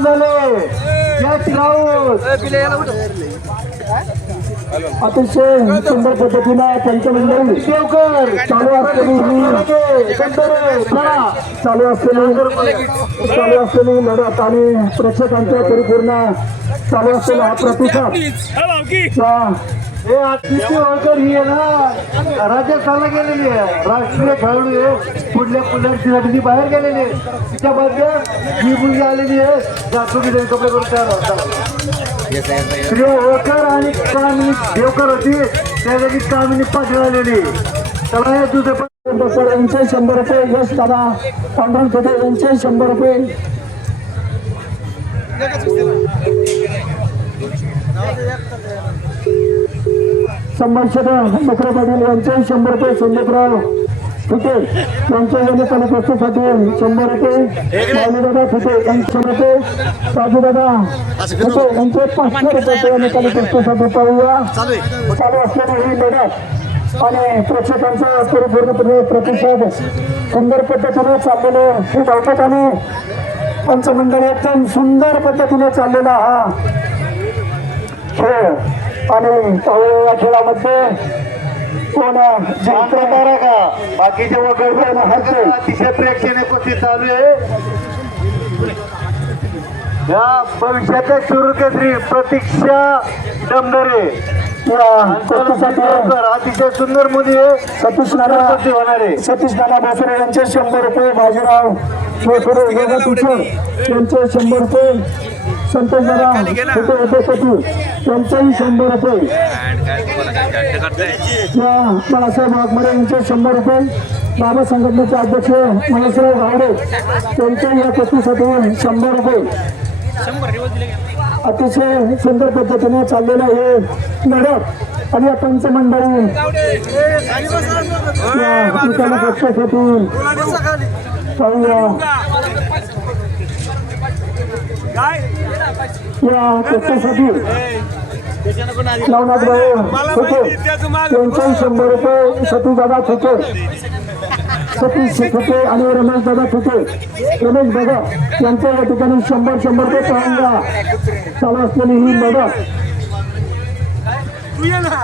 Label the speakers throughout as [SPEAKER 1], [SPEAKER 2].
[SPEAKER 1] झाले. यश राऊत
[SPEAKER 2] अतिशय सुंदर पद्धतीनं पंचमंडळी
[SPEAKER 1] देवकर
[SPEAKER 2] चालू असलेली ही
[SPEAKER 1] चला
[SPEAKER 2] चालू असलेली चालू असलेली लढत आणि प्रेक्षकांच्या परिपूर्ण चालू असलेला हा प्रतिसाद.
[SPEAKER 1] हे अतिशय होळकर ही आहे ना? राजस्थानला गेलेली आहे. राष्ट्रीय खेळाडू आहे. पुढल्या पुढल्या साठी बाहेर गेलेली आहे. तिच्या बद्दल ही मुलगी आलेली आहे. जातो की कपडे करून तयार होता श्री होळकर आणि कामिनी देवकर होती. त्या जागी कामिनी पाटील आलेली त्याला हे
[SPEAKER 2] बसर यांचे शंभर रुपये यश दादा. पांढरण पेठे यांचे शंभर रुपये. संभाषण बकरा पाटील यांचे शंभर रुपये संदीपराव फिटे यांच्या या तालुक्यासाठी शंभर रुपये. माऊलीदादा फिटे यांचे शंभर रुपये. राजूदादा फिटे यांचे पाचशे रुपये या तालुक्यासाठी पाहूया. चालू असलेली ही लढत आणि प्रेक्षकांचा परिपूर्णपणे प्रतिसाद सुंदर पद्धतीने चाललेलं हे धावतात आणि पंचमंडळी एकदम सुंदर पद्धतीने चाललेला हा खेळ. आणि या खेळामध्ये कोण जिंकणार
[SPEAKER 1] का? बाकीचे वगैरे अतिशय प्रेक्षणीय कुस्ती चालू आहे. या भविष्याच्या सुरकेसरी प्रतीक्षा डमडरे अतिशय सुंदर मुली आहे.
[SPEAKER 2] सतीश नाना
[SPEAKER 1] होणार आहे.
[SPEAKER 2] सतीश नाना बोसरे यांचे शंभर रुपये बाजीराव टीचर यांचे शंभर रुपये. संतोष दादा छोटे उद्योगपती त्यांचाही शंभर रुपये. या बाळासाहेब वाघमारे यांचे शंभर रुपये. बाबा संघटनेचे अध्यक्ष मनसराव गावडे त्यांच्याही या प्रश्नासाठी शंभर रुपये. अतिशय सुंदर पद्धतीने चाललेलं हे लढत आणि या पंचमंडळी या निकाला पक्षासाठी पाहूया. या पक्षासाठी नवनाथ भाऊ ठोके यांचाही शंभर रुपये सतीश दादा ठोके. सतीश ठोके आणि रमेश दादा ठोके. रमेश दादा यांच्या या ठिकाणी शंभर शंभर रुपये पाहूया चालू असलेली ही लढत
[SPEAKER 3] तू ये ना.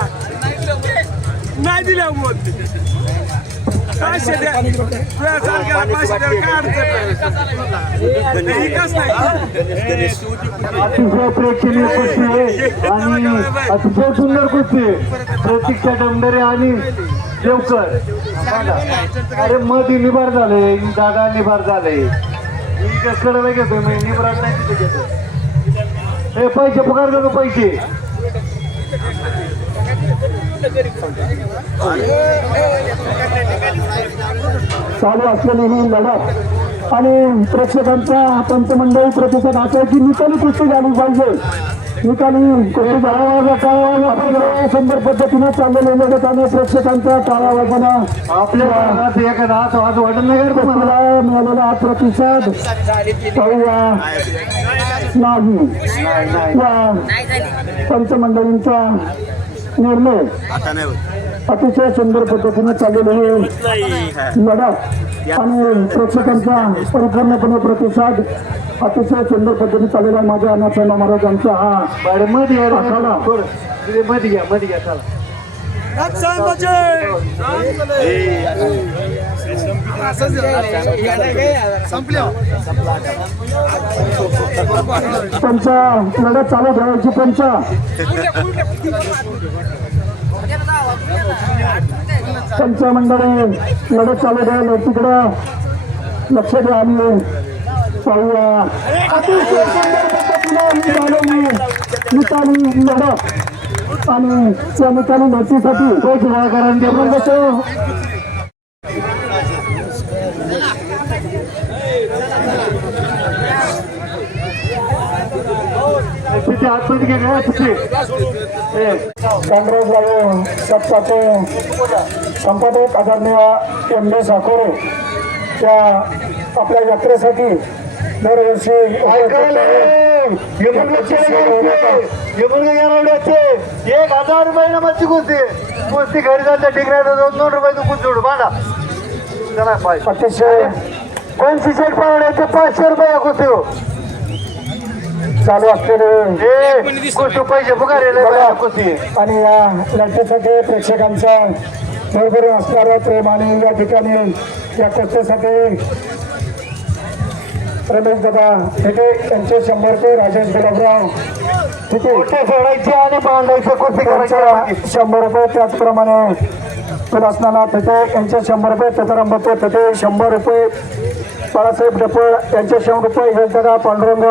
[SPEAKER 3] नाही दिल्या पाचशे द्या तुझ्यासारख्याला पाचशे द्या काय अडचण नाही. विकास नाही.
[SPEAKER 1] अतिशय प्रेक्षणीय कुस्ती आहे. आणि अतिशय सुंदर कुस्ती आहे. प्रतीक्षा डमडरे आणि देवकर. अरे मधी निभार झाले दादा निभार झाले. कडे घेतोय मी निभार नाही तिथे घेतो हे पैसे पगार देतो पैसे.
[SPEAKER 2] चालू असलेली ही लढत. आणि प्रेक्षकांचा पंचमंडळी प्रतिसाद असा आहे की निकाली कुस्ती झाली पाहिजे. निकाली कुस्ती सुंदर पद्धतीने चाललेली लढत आणि प्रेक्षकांचा टाळा वाजवणं.
[SPEAKER 1] आपल्या हात हात वाटत नाही तुम्हाला.
[SPEAKER 2] मिळालेला हा प्रतिसाद नाही. या पंचमंडळींचा निर्णय अतिशय सुंदर पद्धतीने चाललेली ही लढत आणि प्रेक्षकांचा परिपूर्णपणे प्रतिसाद अतिशय सुंदर पद्धतीने चाललेला माझ्या अनाथांना महाराजांचा हा पंच लढत चालू ठेवायची पंच पंच मंडळी लढत चालू ठेवायला तिकडं लक्ष द्या आम्ही पाहूया. अतिशय निकाली लढत. आणि त्या निकाली लढतीसाठी कोच गोळाकारांचे
[SPEAKER 1] तिथे आतमध्ये घे ना तिथे हे.
[SPEAKER 2] काँग्रेस गाव सप्ताचे संपादक आदरणीय एम डी साकोरे त्या आपल्या यात्रेसाठी दरवर्षी
[SPEAKER 1] ऐकायला ये. हे मुलगा एक हजार रुपये नमाजची कुस्ती कुस्ती घरी जायचं डिग्रायला दोन दोन रुपये तू कुस्ती उडू बांधा चला पाय कोणशी शेट पाहुण्याचे पाचशे रुपये या कुस्ती
[SPEAKER 2] चालू असलेले
[SPEAKER 1] पैसे. कुस्ती
[SPEAKER 2] आणि या लढतीसाठी प्रेक्षकांचा भरभरून असणारा प्रेमाने या ठिकाणी या कुस्तीसाठी रमेश दादा तिथे यांचे शंभर रुपये राजेश गुलाबराव तिथे
[SPEAKER 1] सोडायचे आणि बांधायचे कुस्ती करायची
[SPEAKER 2] शंभर रुपये त्याचप्रमाणे विलासनाना तिथे यांचे शंभर रुपये तुकाराम बापू तिथे शंभर रुपये बाळासाहेब डपळ यांचे शंभर रुपये हे दादा पांडुरंग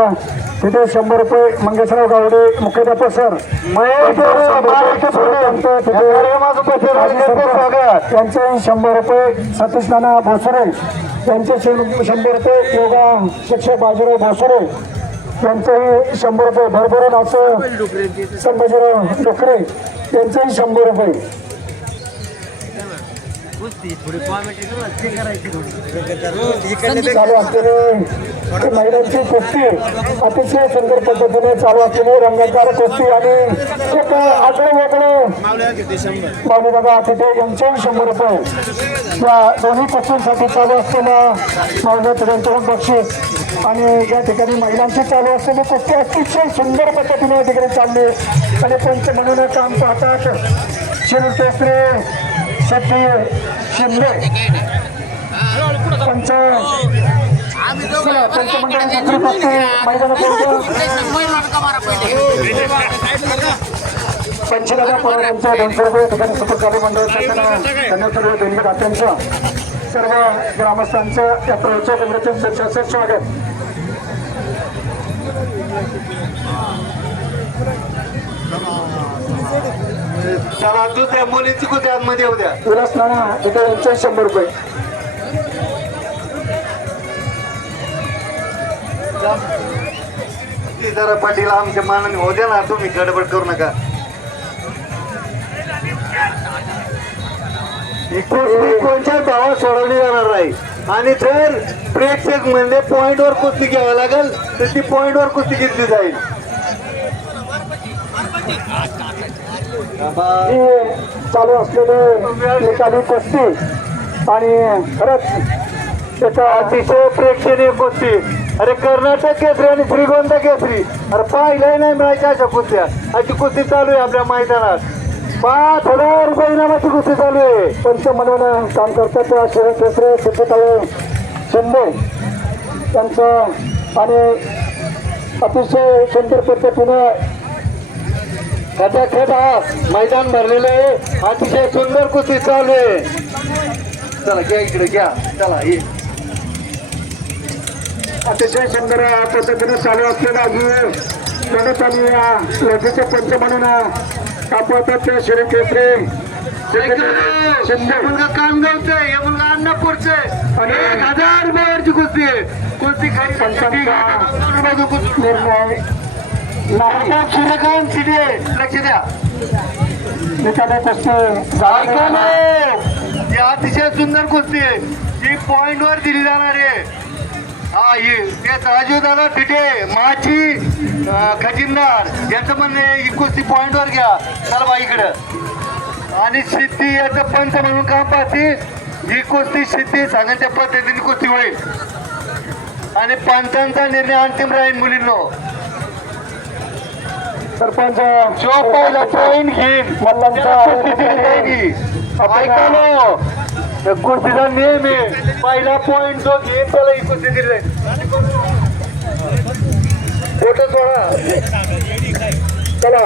[SPEAKER 2] तिथे शंभर रुपये मंगेशराव गावडे मुख्याध्यापक सर
[SPEAKER 1] महेश महाराष्ट्र सोडून तिथे माझं पैसे राहिले स्वागत.
[SPEAKER 2] यांचे शंभर रुपये सतीश नाना भोसरे यांचे शं- शंभर रुपये योगा शिक्षक बाजीराव भोसरे यांचेही शंभर रुपये. भरभरून असं संभाजीराव डोकरे यांचेही शंभर रुपये. चालू महिलांची कुस्ती अतिशय सुंदर पद्धतीने चालू असलेली रंगतदार कुस्ती आणि एक आगळं वेगळे माऊली बाबा तिथे यांचे शंभर रुपये. या दोन्ही कुस्तींसाठी चालू असलेला माऊली त्यांच्याकडून बक्षीस. आणि या ठिकाणी महिलांची चालू असलेली कुस्ती अतिशय सुंदर पद्धतीने या ठिकाणी चालली. आणि पंच म्हणून काम पाहतात शिरूर केसरे शेट्टी शिंदे पंच पंचदादा पवार यांच्या दोनशे रुपये ठिकाणी सतत मंडळ सर्व देणगी दात्यांचं सर्व ग्रामस्थांचं या प्रवचन स्वागत
[SPEAKER 1] चला त्या मुलीची कुस्ती आतमध्ये उद्या
[SPEAKER 2] विलास नाना इथे यांचे शंभर रुपये.
[SPEAKER 1] जरा पाटील आमच्या मानाने होऊ द्या ना तुम्ही गडबड करू नका. ही कोणत्या भावात सोडवली जाणार नाही. आणि जर प्रेक्षक म्हणजे पॉइंट वर कुस्ती घ्यावी लागेल तर ती पॉइंट वर कुस्ती घेतली जाईल.
[SPEAKER 2] ही चालू असलेले निकाली कुस्ती आणि खरंच
[SPEAKER 1] त्याचा अतिशय प्रेक्षणीय कुस्ती अरे कर्नाटक केसरी आणि श्रीगोंदा केसरी. अरे पाहिलंय नाही मिळायच्या अशा कुस्त्या. अशी कुस्ती चालू आहे आपल्या मैदानात. पाच हजार रुपये इनामाची कुस्ती चालू आहे.
[SPEAKER 2] पंच म्हणून काम करतात त्या शिव केसरे सिद्धताळे शिंदे त्यांचं आणि अतिशय सुंदर पद्धतीनं
[SPEAKER 1] खटाखट हा मैदान भरलेलं आहे. अतिशय सुंदर कुस्ती चालू आहे. चला घ्या इकडे घ्या. चला ये.
[SPEAKER 2] अतिशय सुंदर पद्धतीने चालू असलेला आणि या लढतीचे पंच म्हणून कापवतात शिव केसरे. शिंदे
[SPEAKER 1] मुलगा कामगावचं हे मुलगा अन्नापूरचं आणि एक हजार रुपयावरची कुस्ती आहे. कुस्ती खाली
[SPEAKER 2] निर्णय नाही
[SPEAKER 1] सूर्यकांत शिडे लक्ष द्या
[SPEAKER 2] निकाली कुस्ती
[SPEAKER 1] ना. अतिशय सुंदर कुस्ती आहे ती पॉइंट वर दिली जाणार आहे हा ही राजू दादा तिथे माची खजिनदार याचं म्हणणं ही कुस्ती पॉइंट वर घ्या चला बा इकडं आणि सिद्धी याचं पंच म्हणून काम पाहते ही कुस्ती सिद्धी सांगायच्या पद्धतीने कुस्ती होईल आणि पंचांचा निर्णय अंतिम राहील मुलींनो
[SPEAKER 2] सरपंच
[SPEAKER 1] जो पहिला पॉईंट घेईल
[SPEAKER 2] मल्लांचा.
[SPEAKER 1] ऐका ना. त्या कुस्तीचा नियम आहे. पहिला पॉईंट जो घेईल त्याला ही कुस्ती दिली फोटो सोडा.
[SPEAKER 2] चला.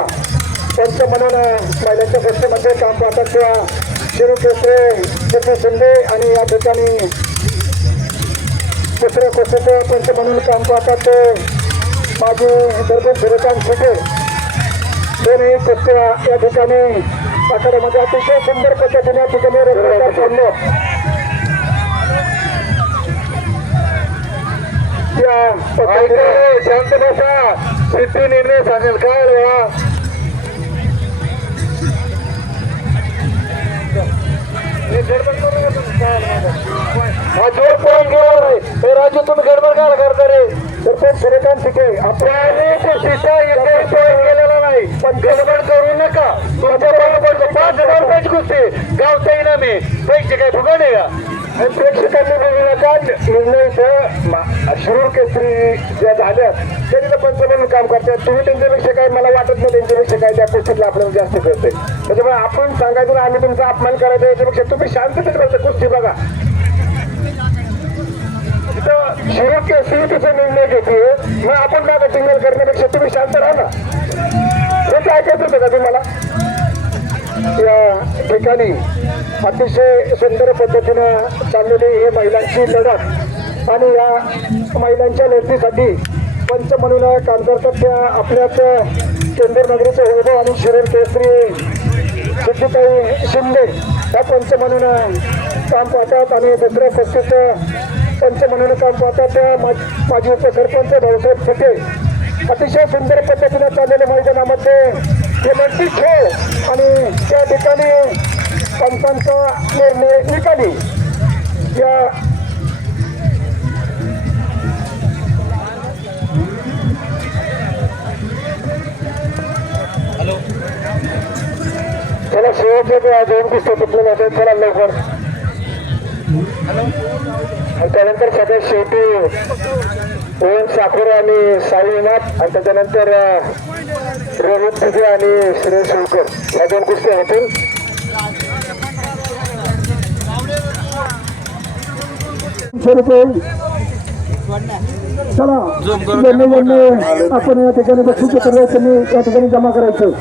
[SPEAKER 2] पंच म्हणून महिलांच्या गोष्टीमध्ये काम पाहतात किंवा शिरू केसरे जिथे शिंदे आणि या ठिकाणी दुसऱ्या कोशीचे पंच म्हणून काम पाहतात ते. माझे दरबार सूर्यकांत शेटे दोन्ही कुस्त्या या ठिकाणी आखाड्यामध्ये अतिशय सुंदर पद्धतीने या ठिकाणी या पद्धतीने
[SPEAKER 1] शांत बसा. सिद्धी निर्णय सांगेल. काय वेळा हा? जोर पॉईंट घेणार नाही हे राजू तुम्ही गडबड काय करता रे?
[SPEAKER 2] सरपंच सूर्यकांत शेटे
[SPEAKER 1] आपल्याने कुस्तीचा एकही पॉईंट केलेला आहे पण गडबड करू नका. तुमच्या बरोबर पाच हजार रुपयाची कुस्ती गावचा इनामी पैसे काय फुकट आहे का?
[SPEAKER 2] प्रेक्षकांनी बोलू नका
[SPEAKER 4] निर्णय इथं शिरूर केसरी ज्या झाल्या तरी तिथं पंचमन काम करतात. तुम्ही त्यांच्यापेक्षा काय मला वाटत नाही त्यांच्यापेक्षा काय त्या कुस्तीतला आपल्याला जास्त करते त्याच्यामुळे आपण सांगायचं ना आम्ही तुमचा अपमान करायचा याच्यापेक्षा तुम्ही शांततेत बघता कुस्ती बघा. तिथं शिरूर केसरी तिचा निर्णय घेते मग आपण काय टिंगल करण्यापेक्षा तुम्ही शांत राहा ना. हे ऐकायचं होतं का तुम्हाला या ठिकाणी अतिशय सुंदर पद्धतीनं चाललेली ही महिलांची लढत आणि या महिलांच्या लढतीसाठी पंच म्हणून काम करतात त्या आपल्याच केंद्र नगरीचे वैभव आणि शिरूर केसरी सिद्धिताई शिंदे या पंच म्हणून काम पाहतात आणि दुसऱ्या पस्तीस पंच म्हणून काम पाहतात त्या माजी उपसरपंच भाऊसाहेब फुटे अतिशय सुंदर पद्धतीने चाललेल्या मैदानामध्ये हे खेळ आणि त्या ठिकाणी पंचांचा निर्णय निकाली. या त्याला शेवटचे दोन कुस्ते तुटले होते त्याला लवकर. आणि त्यानंतर सगळ्यात शेवटी ओम साखोरे आणि साईनाथ आणि त्याच्यानंतर रोहित तुझे आणि सुरेश होळकर या दोन कुस्त्या होतील.
[SPEAKER 2] चला ज्यांनी ज्यांनी आपण या ठिकाणी बक्षीस घेतलं त्यांनी या ठिकाणी जमा करायचं.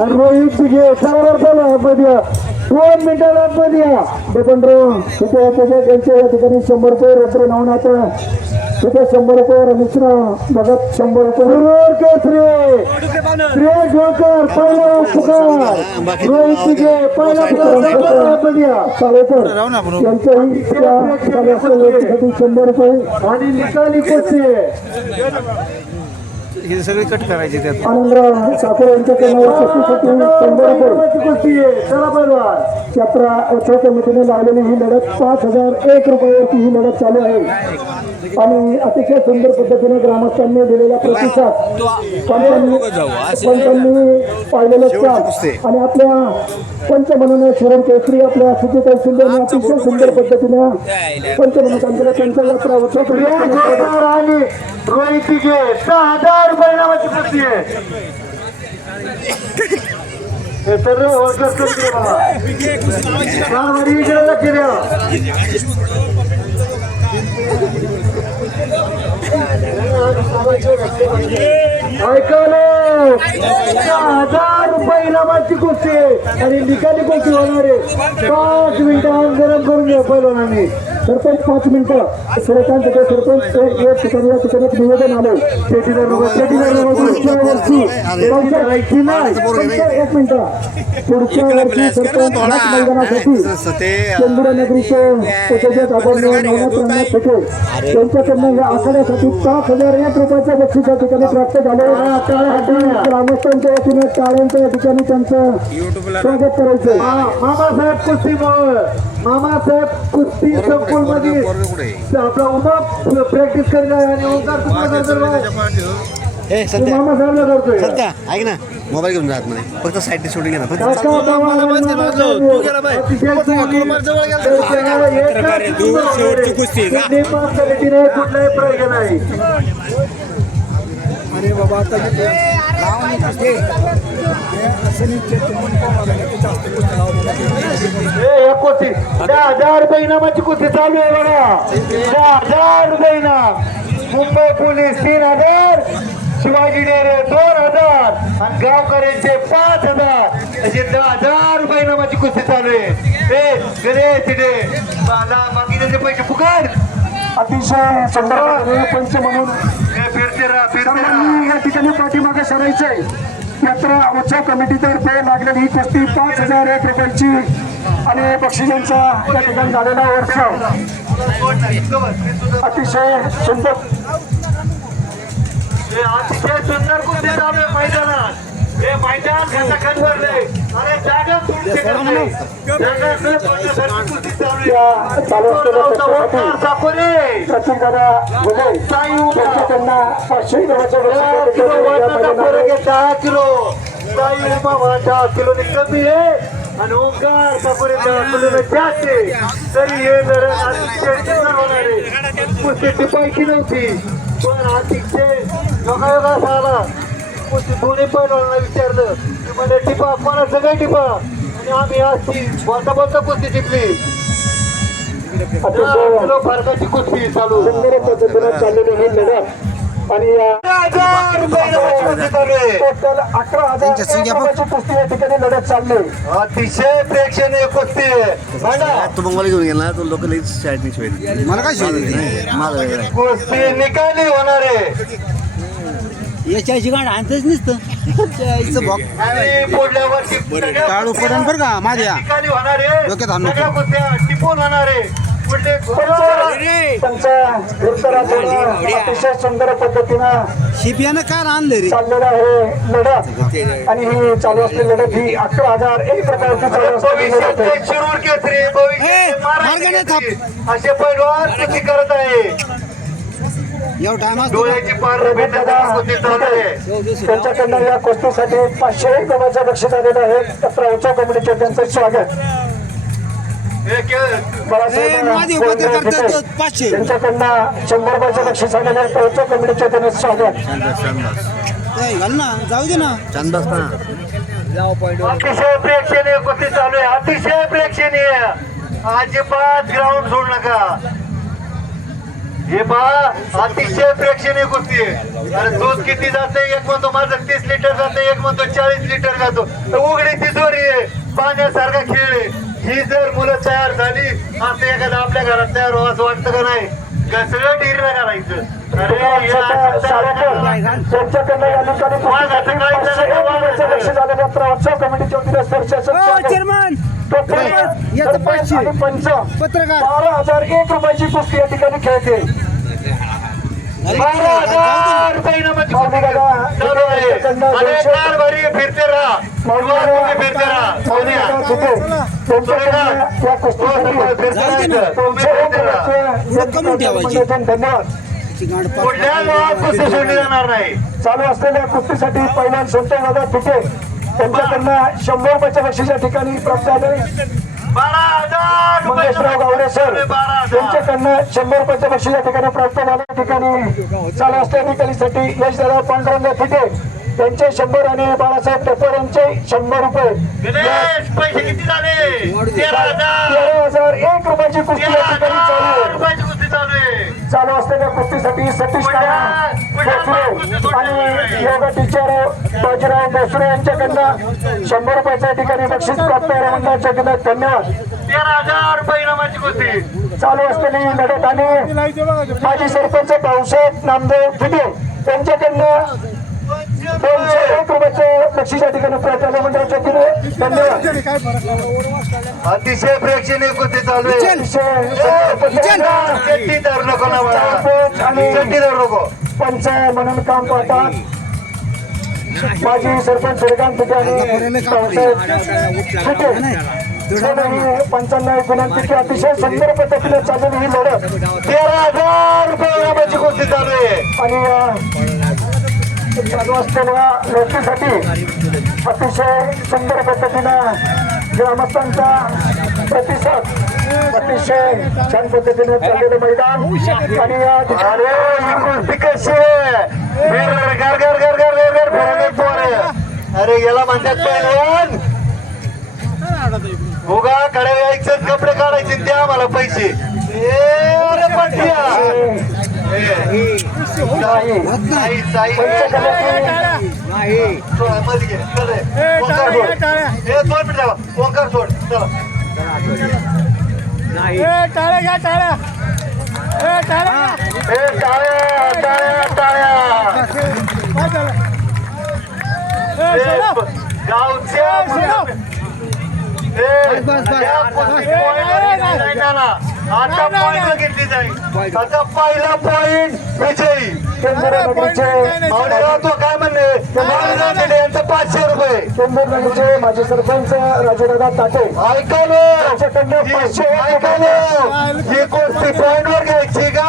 [SPEAKER 2] रोहित दिघे सावर अहमदिया दोन मिनिटाला आतमध्ये या बबनराव तिथे त्याच्या त्यांच्या या ठिकाणी शंभर रुपये रोकडे नवनाथ तिथे शंभर रुपये रमेशराव भगत शंभर रुपये रोड केसरी पहिला पुकार रोहित दिघे पहिला पुकार आतमध्ये या. यांच्याही त्या शंभर रुपये
[SPEAKER 1] आणि निकाली कुस्ती
[SPEAKER 3] हे सगळे कट करायचे त्यात.
[SPEAKER 2] आनंदराव साखर यांच्याकडनं शंभर रुपये. उत्सव कमिटीने लावलेली ही लढत पाच हजार एक रुपयावरती ही लढत चालू आहे. आणि अतिशय सुंदर पद्धतीने ग्रामस्थांनी दिलेला प्रतिसाद. पंचांनी पाहिलेलं काम. आणि आपल्या पंच म्हणून शिरण केसरी आपल्या सुचिता शिंदेने अतिशय सुंदर पद्धतीने पंच म्हणून काम केलं त्यांच्या यात्रा उत्सव
[SPEAKER 1] रोहित सहा हजार परिणामाची नावाची आहे. हे सर्व करते बाबा? इकडे लक्ष द्या. हजार रुपये इनामाची कुस्ती आहे. आणि निकाली कुस्ती होणार आहे? पाच मिनिटात गरम करून घ्या पहिलवानांनी
[SPEAKER 2] सरपंच पाच मिनिटं. सूर्यकांत तिथे सरपंच एक एक ठिकाणी या ठिकाणी एक निवेदन आलं पुढच्या वर्षी.
[SPEAKER 1] नाही.
[SPEAKER 2] पंचायत- एक मिनिट. पुढच्या वर्षी सरपंच मैदानासाठी नवनाथ रंगनाथ फेटे त्यांच्याकडनं या आखाड्यासाठी पाच हजार एक रुपयाच्या बक्षीस या ठिकाणी प्राप्त झाले ग्रामस्थांच्या वतीने टाळ्यांच्या या ठिकाणी त्यांचं स्वागत करायचं
[SPEAKER 1] मामासाहेब कुस्ती मामासाहेब कुस्ती संकुलमध्ये आपला उमा प्रॅक्टिस करीत आहे आणि ओंकार
[SPEAKER 5] ए सध्या.
[SPEAKER 1] मामासाहेबला करतोय
[SPEAKER 5] सध्या ऐक ना. मोबाईल घेऊन जात मध्ये फक्त साईड ना. फक्त
[SPEAKER 2] बाबा
[SPEAKER 1] एकच कुठली पर्सनॅलिटीने कुठलाही प्रयोग नाही. हे एक कुस्ती दहा हजार रुपये इनामाची कुस्ती चालू आहे बघा. दहा हजार रुपये इनाम मुंबई पोलीस तीन हजार शिवाजी डेरे दोन हजार आणि गावकऱ्यांचे पाच हजार. असे दहा हजार रुपये इनामाची कुस्ती चालू आहे. ए गणेश तिथे बाकीचे पैसे फुकाड
[SPEAKER 2] अतिशय सुंदर पंच म्हणून
[SPEAKER 1] हे फिरते राहा फिरते राहा.
[SPEAKER 2] सर्वांनी या ठिकाणी पाठीमागे सरायचंय यात्रा उत्सव कमिटीतर्फे लागलेली ही कुस्ती पाच हजार एक रुपयाची आणि बक्षिसांचा या ठिकाणी झालेला उत्सव अतिशय सुंदर.
[SPEAKER 1] अतिशय सुंदर कुस्ती चालू आहे मैदानात. हे मैदान खचाखच भरले अरे जागा चालू
[SPEAKER 2] या
[SPEAKER 1] आहे?
[SPEAKER 2] चालू असलेल्या पाचशे
[SPEAKER 1] किलो दहा किलो दहा किलो. कमी आहे. आणि ओंकार आपल्याला जाते तरी हे होणार आहे. कुस्ती टिपायची नव्हती पण अतिशय योगायोगा झाला कुस्ती दोन्ही पैलवानांना विचारलं की म्हणजे टिपा मला सगळे टिपा. आणि आम्ही आज ती बोलता बोलता कुस्ती टिपली फरकाची कुस्ती चालू.
[SPEAKER 2] सुंदर पद्धतीनं चाललेली ही लढत आणि टोटल अकरा हजार एक रुपयाची कुस्ती या ठिकाणी लढत चालली.
[SPEAKER 1] अतिशय प्रेक्षणीय कुस्ती.
[SPEAKER 5] तू मोबाईल घेऊन गेला तो लोक शाळेत शिवाय मला काय शिवाय.
[SPEAKER 1] कुस्ती निकाली होणार आहे.
[SPEAKER 6] याच्याची गाड आणतच नसतं.
[SPEAKER 1] आणि पुढल्या वर्षी सगळ्या
[SPEAKER 6] टाळू पडन बरं का माझ्या
[SPEAKER 1] निकाली होणार आहे.
[SPEAKER 6] डोक्यात
[SPEAKER 1] कुस्त्या टिपून होणार आहे.
[SPEAKER 2] अतिशय सुंदर पद्धतीनं
[SPEAKER 6] काय आणलं रे
[SPEAKER 2] चाललेलं आहे लढत आणि ही चालू असलेली लढत ही अकरा हजार एक प्रकारची चालू असलेली
[SPEAKER 1] असे पैलवान करत आहे
[SPEAKER 2] त्यांच्याकडनं या कुस्तीसाठी पाचशे एक रुपयाचं बक्षीस आलेलं आहे तर कमिटीचे त्यांचं स्वागत.
[SPEAKER 6] पाचशे.
[SPEAKER 2] त्यांच्याकडनं शंभर रुपयाचं बक्षीस आलेलं स्वागत
[SPEAKER 6] घाल ना जाऊ दे ना.
[SPEAKER 1] अतिशय प्रेक्षणीय कुस्ती चालू आहे. अतिशय प्रेक्षणीय. अजिबात ग्राउंड सोड नका. हे पहा अतिशय प्रेक्षणीय कुस्ती आहे. अरे दूध किती जाते? एक म्हणतो माझं तीस लिटर जाते एक म्हणतो चाळीस लिटर जातो तर उघडी तिजोरी आहे. पाण्यासारखा खेळ आहे. ही जर मुलं तयार झाली असं एखादं आपल्या घरात तयार व्हावं असं वाटतं का नाही? हे
[SPEAKER 6] पत्रकार.
[SPEAKER 2] बारा हजार एक रुपयाची कुस्ती या ठिकाणी खेळते.
[SPEAKER 1] बारा हजार रुपये जाणार नाही
[SPEAKER 2] चालू असलेल्या कुस्तीसाठी पहिल्या संतोष दादा त्यांच्याकडनं शंभर रुपयाच्या ठिकाणी प्राप्त झाले मंगेशराव गावडे सर त्यांच्याकडनं शंभर रुपयाच्या ठिकाणी प्राप्त झाल्या ठिकाणी चालू असलेल्या निकालीसाठी यशदादा पांडुरंग फिटे त्यांचे शंभर आणि बाळासाहेब टप्पर यांचे शंभर रुपये.
[SPEAKER 1] गणेश पैसे किती झाले? तेरा हजार.
[SPEAKER 2] एक रुपयाची कुस्ती चालू असलेल्या कुस्तीसाठी सतीश आणि योगा टीचर बाजीराव बोसरे यांच्याकडनं शंभर रुपयाच्या ठिकाणी बक्षीस प्राप्त आहे. मंडळाच्या वतीनं धन्यवाद.
[SPEAKER 1] तेरा हजार रुपये इनामाची कुस्ती.
[SPEAKER 2] चालू असलेली लढत आणि माजी सरपंच भाऊसाहेब नामदेव फिटे त्यांच्याकडनं बक्षीस या ठिकाणी मंडळाच्या वतीनं धन्यवाद.
[SPEAKER 1] अतिशय प्रेक्षणीय कुस्ती चालू आहे. चट्टी धरू नको ना चट्टी धरू नको.
[SPEAKER 2] पंच म्हणून काम पाहतात. माजी सरपंच श्रीकांत आणि पंचांना विनंती की अतिशय सुंदर पद्धतीने चाललेली ही लढत.
[SPEAKER 1] तेरा हजार रुपये चालू आहे.
[SPEAKER 2] आणि चालू असलेल्या लोकांसाठी अतिशय सुंदर पद्धतीनं ग्रामस्थांचा प्रतिसाद अतिशय छान पद्धतीने चाललेलं मैदान. आणि या ठिकाणी
[SPEAKER 1] अरे याला म्हणतात पहिलवान. उगा कडे यायचं कपडे काढायचे द्या मला पैसे. ए, ओंकार सोड. चला टाळ्या टाळ्या टाळ्या गावच्या आता पॉइंट घेतली जाईल आता पहिला पॉइंट विजयी तो काय म्हणले यांचं पाचशे रुपये
[SPEAKER 2] केंद्रनगरीचे माजी सरपंच राजूदादा ताटे
[SPEAKER 1] ऐकलो
[SPEAKER 2] त्यांच्याकडनं पाचशे एक
[SPEAKER 1] ऐकलो ही कुस्ती पॉइंट वर घ्यायची का